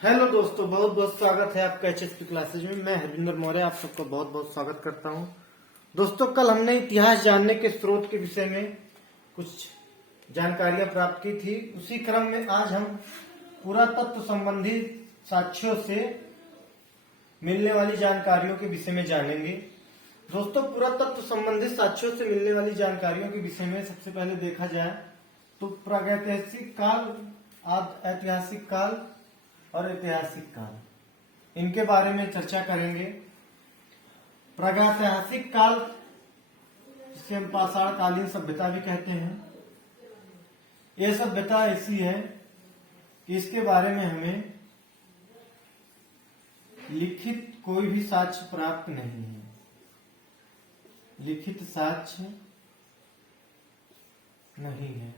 Hello दोस्तों, बहुत बहुत स्वागत है आपका HSP क्लासेज में। मैं हरविंदर मौर्य आप सबका बहुत बहुत स्वागत करता हूं। दोस्तों, कल हमने इतिहास जानने के स्रोत के विषय में कुछ जानकारियां प्राप्त की थी। उसी क्रम में आज हम पुरातत्व संबंधी साक्ष्यों से मिलने वाली जानकारियों के विषय में जानेंगे। दोस्तों, पुरातत्व संबंधित साक्ष्यों से मिलने वाली जानकारियों के विषय में सबसे पहले देखा जाए तो प्रागैतिहासिक काल, ऐतिहासिक काल और ऐतिहासिक काल, इनके बारे में चर्चा करेंगे। प्रागैतिहासिक काल, जिसे हम पाषाण कालीन सभ्यता भी कहते हैं, यह सभ्यता ऐसी है कि इसके बारे में हमें लिखित कोई भी साक्ष्य प्राप्त नहीं है। लिखित साक्ष्य नहीं है,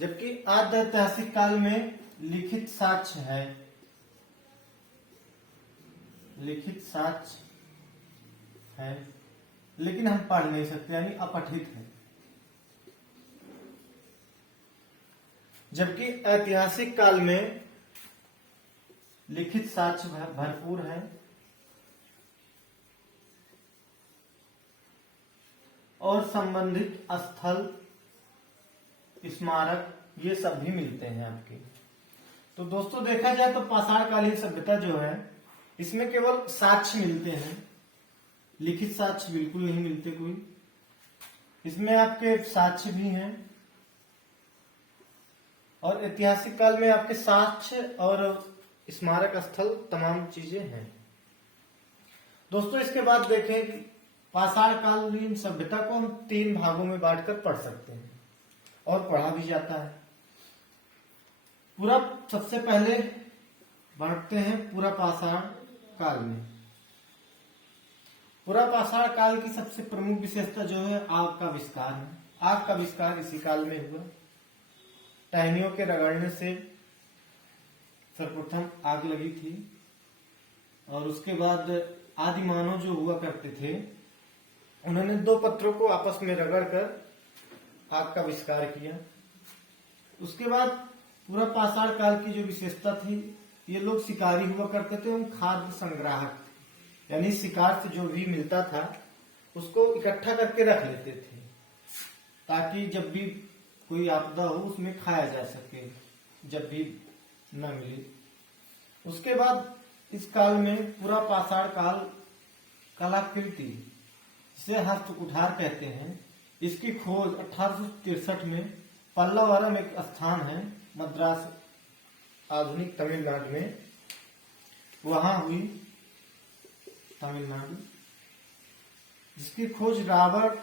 जबकि आद्य ऐतिहासिक काल में लिखित साक्ष्य है। लिखित साक्ष्य है, लेकिन हम पढ़ नहीं सकते, यानी अपठित है। जबकि ऐतिहासिक काल में लिखित साक्ष्य भरपूर है और संबंधित स्थल, स्मारक, ये सब भी मिलते हैं आपके। तो दोस्तों, देखा जाए तो पाषाणकालीन सभ्यता जो है, इसमें केवल साक्ष्य मिलते हैं, लिखित साक्ष्य बिल्कुल नहीं मिलते कोई। इसमें आपके साक्ष्य भी हैं और ऐतिहासिक काल में आपके साक्ष्य और स्मारक स्थल, तमाम चीजें हैं। दोस्तों, इसके बाद देखें कि पाषाणकालीन सभ्यता को हम 3 भागों में बांटकर पढ़ सकते हैं और पढ़ा भी जाता है। सबसे पहले बांटते हैं पूरा पाषाण काल में। पूरा पाषाण काल की सबसे प्रमुख विशेषता जो है, आग का आविष्कार है। आग का आविष्कार इसी काल में हुआ। टहनियों के रगड़ने से सर्वप्रथम आग लगी थी और उसके बाद आदि मानव जो हुआ करते थे, उन्होंने 2 पत्थरों को आपस में रगड़कर आग का आविष्कार किया। उसके बाद पूरा पाषाण काल की जो विशेषता थी, ये लोग शिकारी हुआ करते थे, उन खाद्य संग्राहक थे, यानी शिकार से जो भी मिलता था उसको इकट्ठा करके रख लेते थे ताकि जब भी कोई आपदा हो उसमें खाया जा सके, जब भी न मिले। उसके बाद इस काल में पूरा पाषाण काल कलाकृति, जिसे हस्तकुठार कहते हैं, इसकी खोज 1863 में पल्लवरम एक स्थान है मद्रास, आधुनिक तमिलनाडु में, वहां हुई, तमिलनाडु, जिसकी खोज रॉबर्ट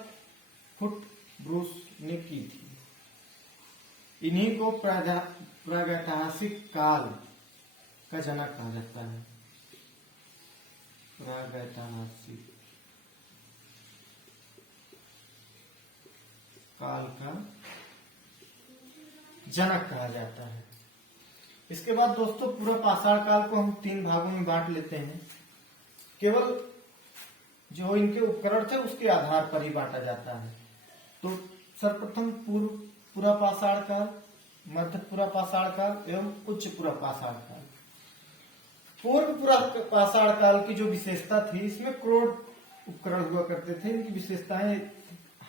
फुट ब्रूस ने की थी। इन्हीं को प्रागैतिहासिक काल का जनक कहा जाता है। प्रागैतिहासिक काल का जनक कहा जाता है। इसके बाद दोस्तों, पूरा पाषाण काल को हम 3 भागों में बांट लेते हैं। केवल जो इनके उपकरण थे उसके आधार पर ही बांटा जाता है। तो सर्वप्रथम पूरा पाषाण काल, मध्य पूरा पाषाण काल एवं उच्च पूरा पाषाण काल। पूर्व पूरा पाषाण काल की जो विशेषता थी, इसमें करोड़ उपकरण हुआ करते थे। इनकी विशेषताएं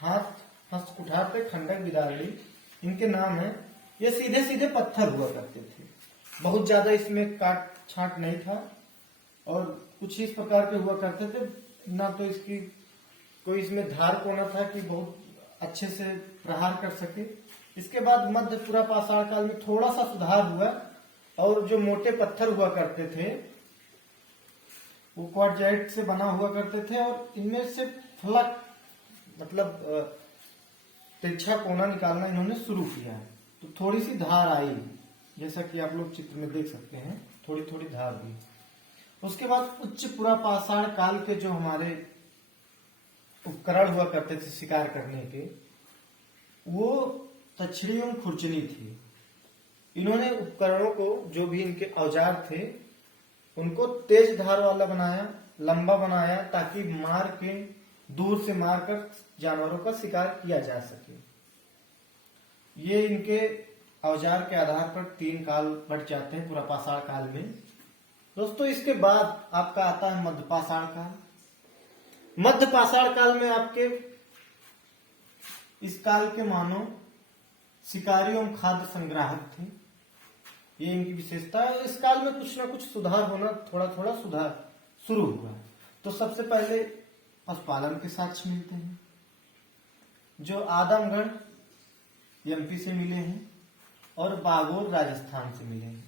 हस्तकुठार थे, खंडक, बिदारड़ी, इनके नाम है। ये सीधे सीधे पत्थर हुआ करते थे, बहुत ज्यादा इसमें काट छांट नहीं था और कुछ इस प्रकार के हुआ करते थे। ना तो इसकी कोई इसमें धार कोना था कि बहुत अच्छे से प्रहार कर सके। इसके बाद मध्य पूरा पाषाण काल में थोड़ा सा सुधार हुआ और जो मोटे पत्थर हुआ करते थे वो क्वार्टजाइट से बना हुआ करते थे और इनमें से फलक, मतलब तिरछा कोना निकालना इन्होंने शुरू किया है। तो थोड़ी सी धार आई, जैसा कि आप लोग चित्र में देख सकते हैं, थोड़ी थोड़ी धार भी। उसके बाद उच्च पूरा पाषाण काल के जो हमारे उपकरण हुआ करते थे शिकार करने के, वो तछड़ी एवं खुरचनी थी। इन्होंने उपकरणों को, जो भी इनके औजार थे, उनको तेज धार वाला बनाया, लंबा बनाया, ताकि मार के, दूर से मारकर जानवरों का शिकार किया जा सके। ये इनके औजार के आधार पर 3 काल बढ़ जाते हैं पूरा पाषाण काल में। दोस्तों इसके बाद आपका आता है मध्य पाषाण काल। मध्य पाषाण काल में आपके इस काल के मानव शिकारी एवं खाद्य संग्राहक थे, ये इनकी विशेषता है। इस काल में कुछ ना कुछ सुधार होना, थोड़ा थोड़ा सुधार शुरू हुआ। तो सबसे पहले पशुपालन के साक्ष्य मिलते हैं, जो आदमगढ़ एमपी से मिले हैं और बागोर राजस्थान से मिले हैं।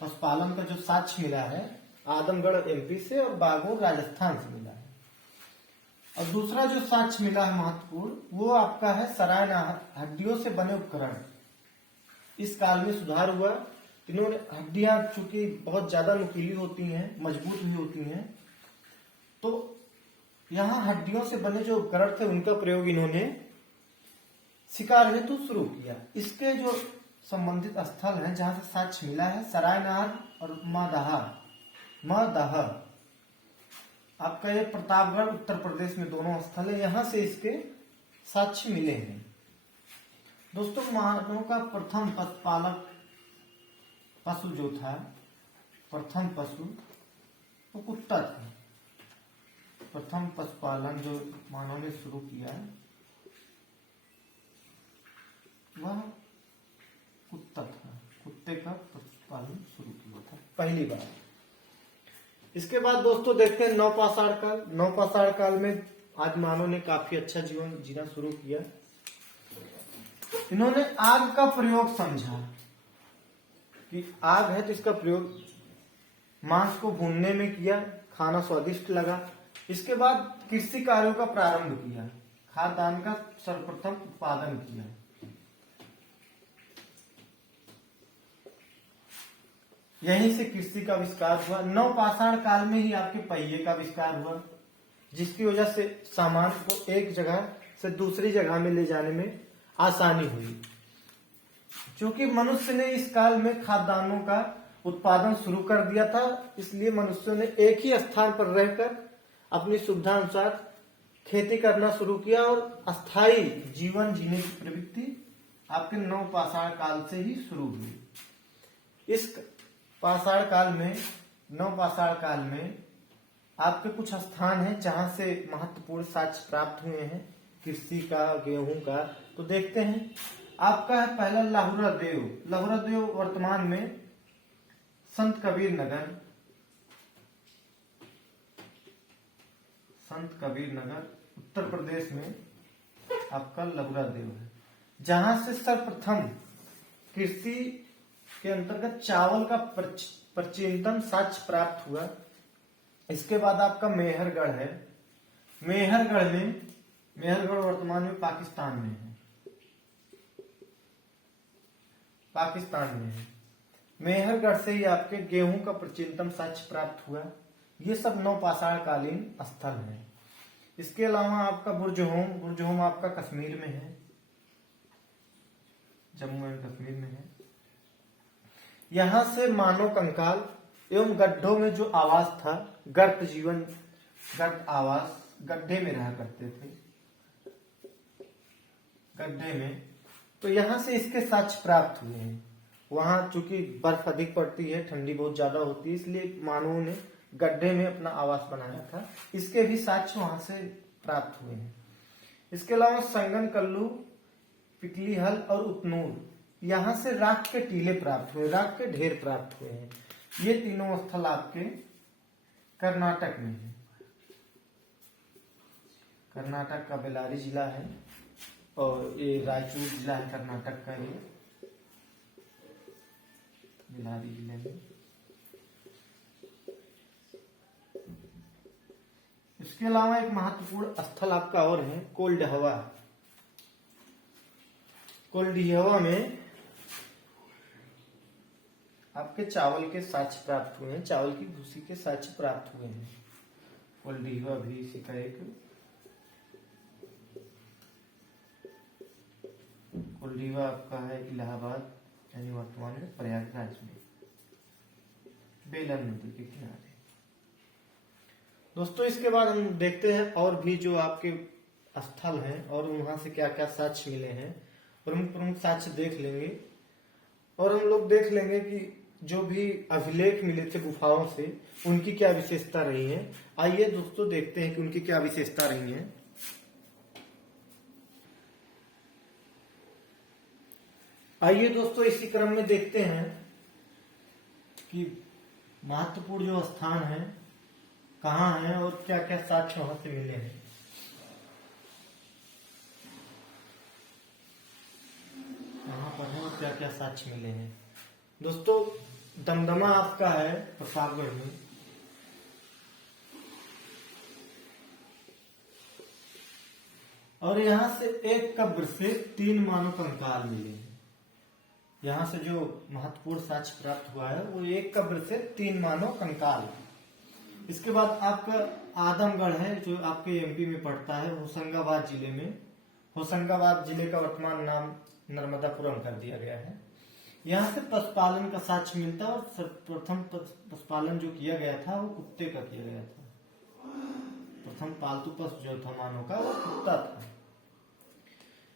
पशुपालन का जो साक्ष्य मिला है आदमगढ़ एमपी से और बागोर राजस्थान से मिला है। और दूसरा जो साक्ष्य मिला है महत्वपूर्ण, वो आपका है सराय हड्डियों से बने उपकरण। इस काल में सुधार हुआ। इन्होंने हड्डियां चूंकि बहुत ज्यादा नुकीली होती हैं, मजबूत भी होती हैं, तो यहाँ हड्डियों से बने जो उपकरण थे उनका प्रयोग इन्होंने शिकार हेतु शुरू किया। इसके जो संबंधित स्थल हैं जहां से साक्ष्य मिला है सरायनार और मदाह, आपका ये प्रतापगढ़ उत्तर प्रदेश में दोनों स्थल है, यहां से इसके साक्ष्य मिले हैं। दोस्तों मानव का प्रथम पशुपालक पशु जो था, प्रथम पशु वो कुत्ता था। प्रथम पशुपालन जो मानव ने शुरू किया वह कुत्ता था। कुत्ते का पशुपालन शुरू किया था पहली बार। इसके बाद दोस्तों देखते हैं नवपाषाण काल। नवपाषाण काल में आज मानव ने काफी अच्छा जीवन जीना शुरू किया। इन्होंने आग का प्रयोग समझा कि आग है तो इसका प्रयोग मांस को भूनने में किया, खाना स्वादिष्ट लगा। इसके बाद कृषि कार्यों का प्रारंभ किया, खाद्यान्न का सर्वप्रथम उत्पादन किया। यहीं से कृषि का आविष्कार हुआ। नवपाषाण काल में ही आपके पहिए का आविष्कार हुआ, जिसकी वजह से सामान को एक जगह से दूसरी जगह में ले जाने में आसानी हुई। क्योंकि मनुष्य ने इस काल में खाद्यान्नों का उत्पादन शुरू कर दिया था, इसलिए मनुष्यों ने एक ही स्थान पर रहकर अपनी सुविधा अनुसार खेती करना शुरू किया और अस्थायी जीवन जीने की प्रवृत्ति आपके नवपाषाण काल से ही शुरू हुई। इस पाषाण काल में, नवपाषाण काल में आपके कुछ स्थान हैं जहां से महत्वपूर्ण साक्ष्य प्राप्त हुए हैं कृषि का, गेहूं का। तो देखते हैं, आपका है पहला लाहुरा देव। लाहुरा देव वर्तमान में संत कबीर नगर उत्तर प्रदेश में आपका लाहुरा देव है, जहां से सर्वप्रथम कृषि के अंतर्गत चावल का प्राचीनतम साक्ष्य प्राप्त हुआ। इसके बाद आपका मेहरगढ़ है। मेहरगढ़ वर्तमान में पाकिस्तान में है। मेहरगढ़ से ही आपके गेहूं का प्राचीनतम साक्ष्य प्राप्त हुआ। ये सब नवपाषाण कालीन स्थल है। इसके अलावा आपका बुर्जहोम आपका कश्मीर में है, जम्मू एंड कश्मीर में है। यहां से मानव कंकाल एवं गड्ढों में जो आवास था, गर्त आवास, गड्ढे में रहा करते थे, गड्ढे में, तो यहां से इसके साक्ष्य प्राप्त हुए हैं। वहां चूंकि बर्फ अधिक पड़ती है, ठंडी बहुत ज्यादा होती है, इसलिए मानवों ने गड्ढे में अपना आवास बनाया था। इसके भी साक्ष्य वहां से प्राप्त हुए हैं। इसके अलावा संगन कल्लू, पिकलीहल और उतनूर, यहां से राख के टीले प्राप्त हुए, राख के ढेर प्राप्त हुए हैं। ये तीनों स्थल आपके कर्नाटक में है। कर्नाटक का बेल्लारी जिला है और ये रायचूर जिला है कर्नाटक का, ये बेल्लारी जिले में। इसके अलावा एक महत्वपूर्ण स्थल आपका और है कोल्डहवा। कोल्डहवा में आपके चावल के साक्ष्य प्राप्त हुए हैं, चावल की भूसी के साक्ष्य प्राप्त हुए हैं। कोल्डहवा भी इसी का एक, कोल्डहवा आपका है इलाहाबाद यानी वर्तमान में प्रयागराज में, बेलन नदी के किनारे। दोस्तों इसके बाद हम देखते हैं और भी जो आपके स्थल हैं और वहां से क्या क्या साक्ष्य मिले हैं। प्रमुख प्रमुख साक्ष्य देख लेंगे और हम लोग देख लेंगे कि जो भी अभिलेख मिले थे गुफाओं से उनकी क्या विशेषता रही है। आइए दोस्तों देखते हैं कि उनकी क्या विशेषता रही है। आइए दोस्तों इसी क्रम में देखते हैं कि महत्वपूर्ण जो स्थान है कहाँ है और क्या क्या साक्ष्य वहां से मिले हैं। कहाँ पर है और क्या क्या साक्ष्य मिले हैं। दोस्तों दमदमा आपका है प्रतापगढ़ में, और यहां से एक कब्र से 3 मानव कंकाल मिले हैं। यहां से जो महत्वपूर्ण साक्ष्य प्राप्त हुआ है वो एक कब्र से 3 मानव कंकाल। इसके बाद आपका आदमगढ़ है जो आपके एमपी में पड़ता है, होशंगाबाद जिले में। होशंगाबाद जिले का वर्तमान नाम नर्मदापुरम कर दिया गया है। यहाँ से पशुपालन का साक्ष्य मिलता है और सर्वप्रथम पशुपालन जो किया गया था वो कुत्ते का किया गया था। प्रथम पालतू पशु जो था मानव का वो कुत्ता था।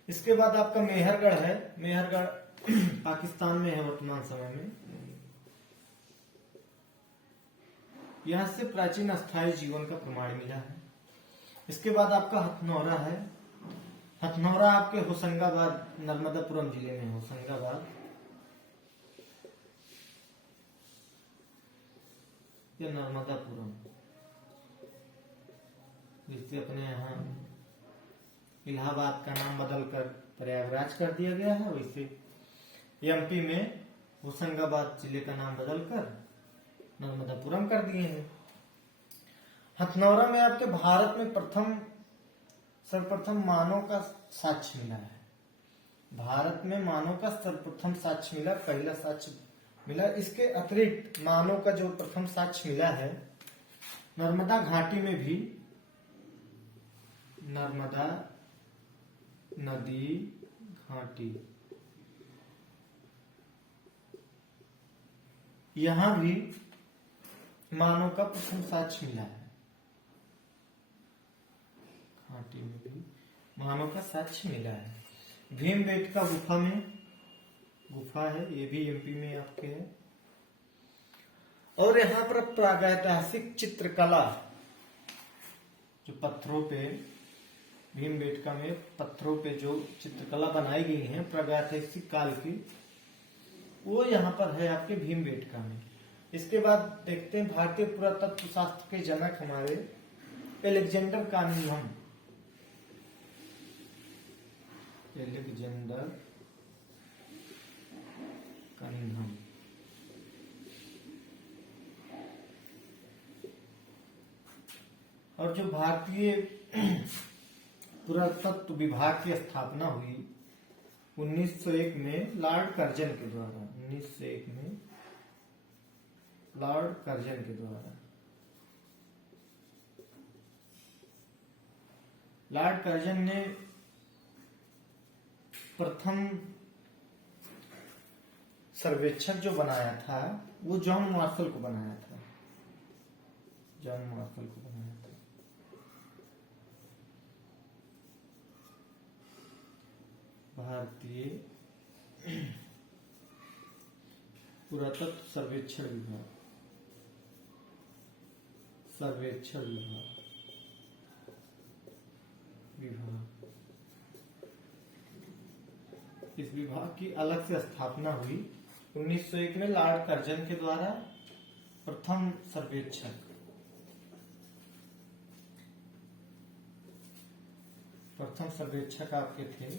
इसके बाद आपका मेहरगढ़ है। मेहरगढ़ पाकिस्तान में है वर्तमान समय में। यहाँ से प्राचीन अस्थायी जीवन का प्रमाण मिला है। इसके बाद आपका हथनौरा है। हथनौरा आपके होशंगाबाद नर्मदापुरम जिले में, होशंगाबाद या नर्मदापुरम, जिससे अपने यहाँ इलाहाबाद का नाम बदलकर प्रयागराज कर दिया गया है, वैसे एमपी में होशंगाबाद जिले का नाम बदलकर नर्मदापुरम कर दिए हैं। हथनौरा में आपके भारत में सर्वप्रथम मानव का साक्ष्य मिला है। भारत में मानव का सर्वप्रथम साक्ष्य मिला, पहला साक्ष्य मिला। इसके अतिरिक्त मानव का जो प्रथम साक्ष्य मिला है नर्मदा घाटी में भी, नर्मदा नदी घाटी, यहां भी मानव का प्रथम साक्ष्य मिला है। घाटी में भी मानव का साक्ष्य मिला है। भीमबेटका गुफा में गुफा है, ये भी एमपी में आपके है। और यहाँ पर प्रागैतिहासिक चित्रकला जो पत्थरों पे, भीमबेटका में पत्थरों पे जो चित्रकला बनाई गई है प्रागैतिहासिक काल की, वो यहाँ पर है आपके भीमबेटका में। इसके बाद देखते हैं भारतीय पुरातत्व शास्त्र के जनक हमारे एलेक्जेंडर कानिंघम। एलेक्जेंडर कानिंघम और जो भारतीय पुरातत्व विभाग की स्थापना हुई 1901 में लॉर्ड कर्जन के द्वारा। 1901 में लॉर्ड कर्जन के द्वारा। लॉर्ड कर्जन ने प्रथम सर्वेक्षक जो बनाया था वो जॉन मार्शल को बनाया था। जॉन मार्शल को बनाया था। भारतीय पुरातत्व सर्वेक्षण विभाग, सर्वेक्षण विभाग इस विभाग की अलग से स्थापना हुई 1901 में लॉर्ड कर्जन के द्वारा। प्रथम सर्वेक्षक आपके थे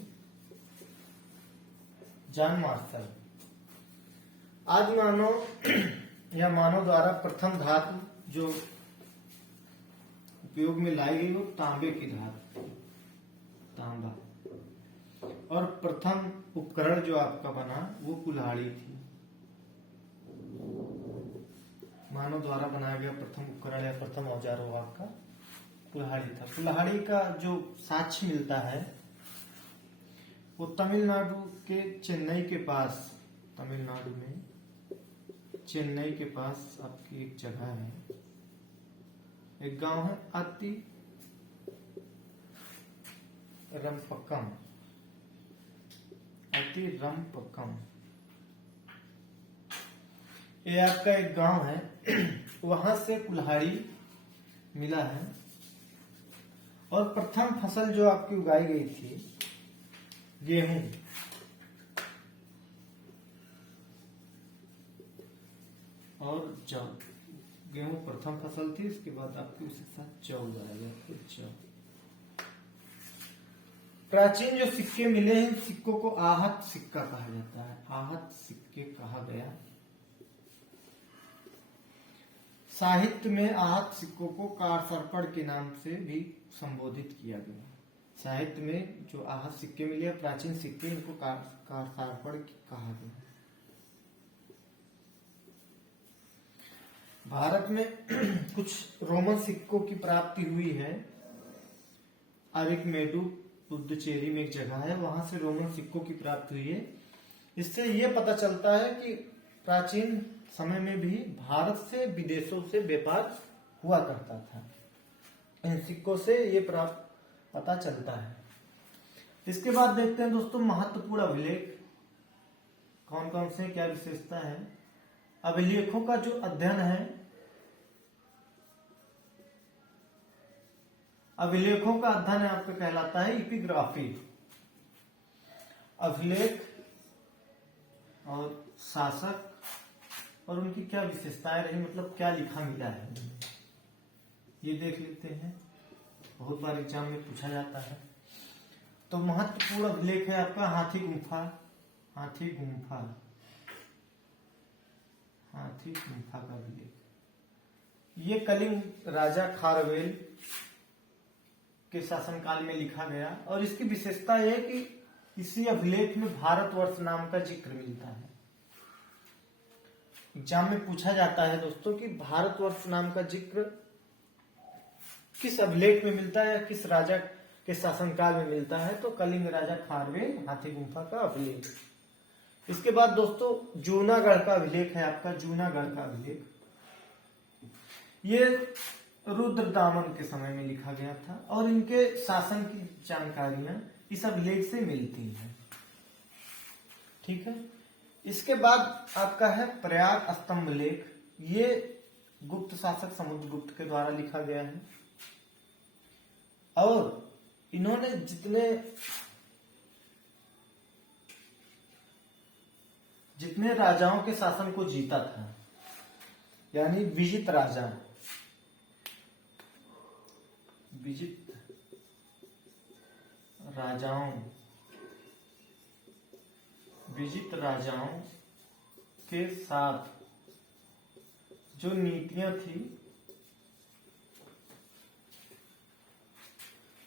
जॉन मार्शल। आज मानव या मानव द्वारा प्रथम धातु जो उपयोग में लाई गई वो तांबे की धातु, तांबा। और प्रथम उपकरण जो आपका बना वो कुल्हाड़ी थी। मानव द्वारा बनाया गया प्रथम उपकरण या प्रथम औजार वो आपका कुल्हाड़ी था। कुल्हाड़ी का जो साक्ष्य मिलता है वो तमिलनाडु के चेन्नई के पास, तमिलनाडु में चेन्नई के पास आपकी एक जगह है, एक गांव है अति रंपक्कम। अतिरंपकम, ये आपका एक गांव है, वहां से कुल्हाड़ी मिला है। और प्रथम फसल जो आपकी उगाई गई थी गेहूं, और जौ। गेहूं प्रथम फसल थी, इसके बाद आपकी उसके साथ जौ उगाया गया, फिर जौ। प्राचीन जो सिक्के मिले हैं, सिक्कों को आहत सिक्का कहा जाता है, आहत सिक्के कहा गया। साहित्य में आहत सिक्कों को कारसर्पण के नाम से भी संबोधित किया गया। साहित्य में जो आहत सिक्के मिले, प्राचीन सिक्के, इनको कारसर्पण कहा गया। भारत में कुछ रोमन सिक्कों की प्राप्ति हुई है। अरिकमेडु पुडुचेरी में एक जगह है, वहां से रोमन सिक्कों की प्राप्ति हुई है। इससे यह पता चलता है कि प्राचीन समय में भी भारत से विदेशों से व्यापार हुआ करता था। इन सिक्कों से ये पता चलता है। इसके बाद देखते हैं दोस्तों महत्वपूर्ण अभिलेख कौन कौन से, क्या विशेषता है। अभिलेखों का जो अध्ययन है, अभिलेखों का अध्ययन आपका कहलाता है इपिग्राफी। अभिलेख और शासक और उनकी क्या विशेषताएं रही, मतलब क्या लिखा मिला है, ये देख लेते हैं। बहुत बार एग्जाम में पूछा जाता है। तो महत्वपूर्ण अभिलेख है आपका हाथी गुम्फा, हाथी गुम्फा, हाथी गुम्फा का अभिलेख। ये कलिंग राजा खारवेल के शासनकाल में लिखा गया। और इसकी विशेषता यह है कि इसी अभिलेख में भारतवर्ष नाम का जिक्र मिलता है। एग्जाम में पूछा जाता है दोस्तों कि भारतवर्ष नाम का जिक्र किस अभिलेख में मिलता है, किस राजा के शासनकाल में मिलता है, तो कलिंग राजा खारवेल हाथी गुम्फा का अभिलेख। इसके बाद दोस्तों जूनागढ़ का अभिलेख है आपका, जूनागढ़ का अभिलेख। ये रुद्रदामन के समय में लिखा गया था और इनके शासन की जानकारियां इस अभिलेख से मिलती हैं। ठीक है। इसके बाद आपका है प्रयाग स्तंभ लेख। ये गुप्त शासक समुद्रगुप्त के द्वारा लिखा गया है और इन्होंने जितने राजाओं के शासन को जीता था, यानी विजित राजा, विजित राजाओं के साथ जो नीतियां थी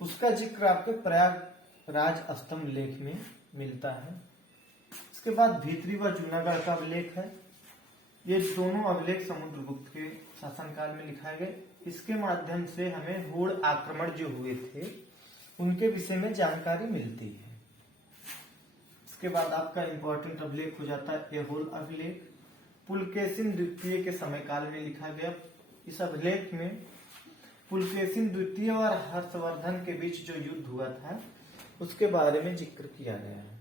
उसका जिक्र आपके प्रयागराज स्तंभ लेख में मिलता है। इसके बाद भीतरी व जूनागढ़ का अभिलेख है। ये दोनों अभिलेख समुद्रगुप्त के शासनकाल में लिखाए गए। इसके माध्यम से हमें होड़ आक्रमण जो हुए थे उनके विषय में जानकारी मिलती है। इसके बाद आपका इंपॉर्टेंट अभिलेख हो जाता है ऐहोल अभिलेख। पुलकेशिन द्वितीय के समय काल में लिखा गया। इस अभिलेख में पुलकेशिन द्वितीय और हर्षवर्धन के बीच जो युद्ध हुआ था उसके बारे में जिक्र किया गया है।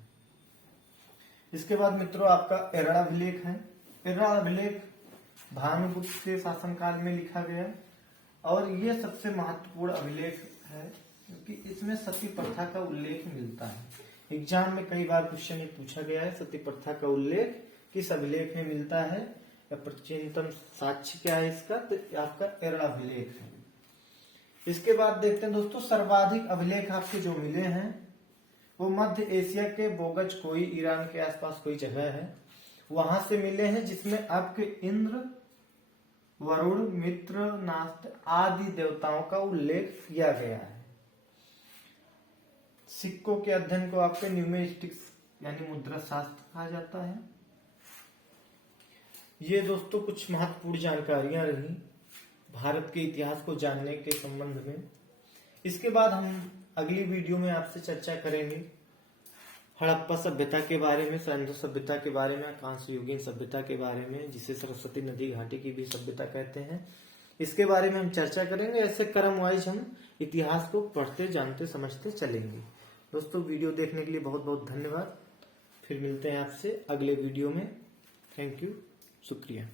इसके बाद मित्रों आपका एरड़ा अभिलेख है। एरड़ा अभिलेख भानुगुप्त के शासनकाल में लिखा गया और ये सबसे महत्वपूर्ण अभिलेख है क्योंकि इसमें सती प्रथा का उल्लेख मिलता है। एग्जाम में कई बार क्वेश्चन ये पूछा गया है, सती प्रथा का उल्लेख किस अभिलेख में मिलता है या प्राचीनतम साक्ष्य क्या है इसका, तो आपका एरड़ा अभिलेख है। इसके बाद देखते हैं दोस्तों सर्वाधिक अभिलेख आपके जो मिले हैं वो मध्य एशिया के बोगज कोई ईरान के आसपास कोई जगह है वहां से मिले हैं, जिसमें आपके इंद्र, वरुण, मित्र, नास्ति आदि देवताओं का उल्लेख किया गया है। सिक्कों के अध्ययन को आपके न्यूमेरिस्टिक्स यानी मुद्रा शास्त्र कहा जाता है। ये दोस्तों कुछ महत्वपूर्ण जानकारियां रही भारत के इतिहास को जानने के संबंध में। इसके बाद हम अगली वीडियो में आपसे चर्चा करेंगे हड़प्पा सभ्यता के बारे में, सिंधु सभ्यता के बारे में, कांस्ययुगीन सभ्यता के बारे में, जिसे सरस्वती नदी घाटी की भी सभ्यता कहते हैं। इसके बारे में हम चर्चा करेंगे। ऐसे क्रम वाइज हम इतिहास को पढ़ते, जानते, समझते चलेंगे। दोस्तों वीडियो देखने के लिए बहुत बहुत धन्यवाद। फिर मिलते हैं आपसे अगले वीडियो में। थैंक यू, शुक्रिया।